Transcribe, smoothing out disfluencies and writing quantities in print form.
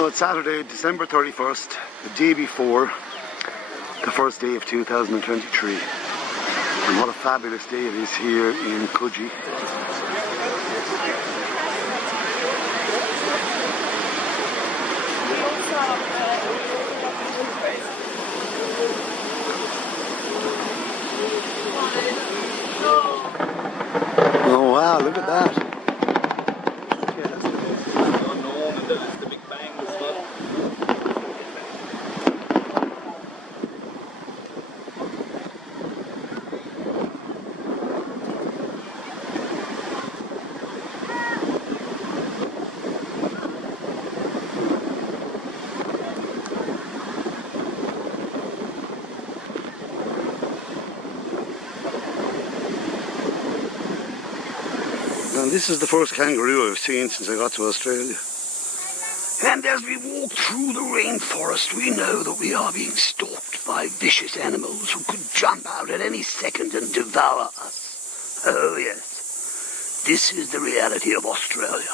So it's Saturday, December 31st, the day before the first day of 2023. And what a fabulous day it is here in Coogee. Oh wow, look at that. And this is the first kangaroo I've seen since I got to Australia. And as we walk through the rainforest, we know that we are being stalked by vicious animals who could jump out at any second and devour us. Oh yes, this is the reality of Australia.